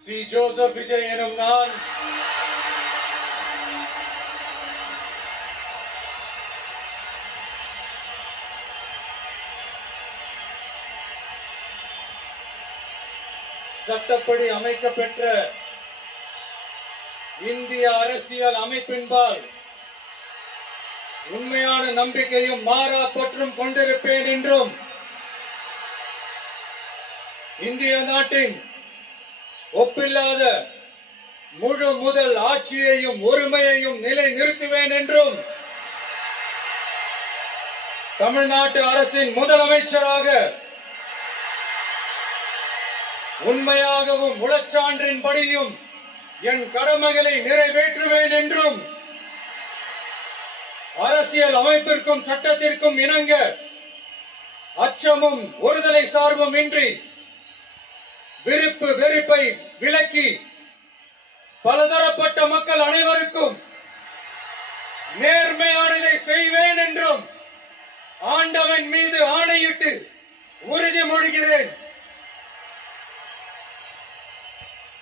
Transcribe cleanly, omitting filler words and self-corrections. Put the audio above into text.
C Joseph Vijay எனும் நான் சட்டப்படி அமைக்கப்பெற்ற இந்திய அரசியல் அமைப்பின்பால் உண்மையான நம்பிக்கையும் மாறா பற்றும் கொண்டிருப்பேன் என்றும் இந்திய நாட்டின் ஒப்பில்லாத முழு முதல் ஆட்சியையும் ஒருமையையும் நிலை நிறுத்துவேன் என்றும் தமிழ்நாட்டு அரசின் முதலமைச்சராக உண்மையாகவும் உளச்சான்றின்படியும் என் கடமைகளை நிறைவேற்றுவேன் என்றும் அரசியல் அமைப்பிற்கும் சட்டத்திற்கும் இணங்க அச்சமும் ஒருதலை சார்பும் இன்றி விருப்பு வெறுப்பை விலக்கி பலதரப்பட்ட மக்கள் அனைவருக்கும் நேர்மையானதை செய்வேன் என்றும் ஆண்டவன் மீது ஆணையிட்டு உறுதிமொழிகிறேன்.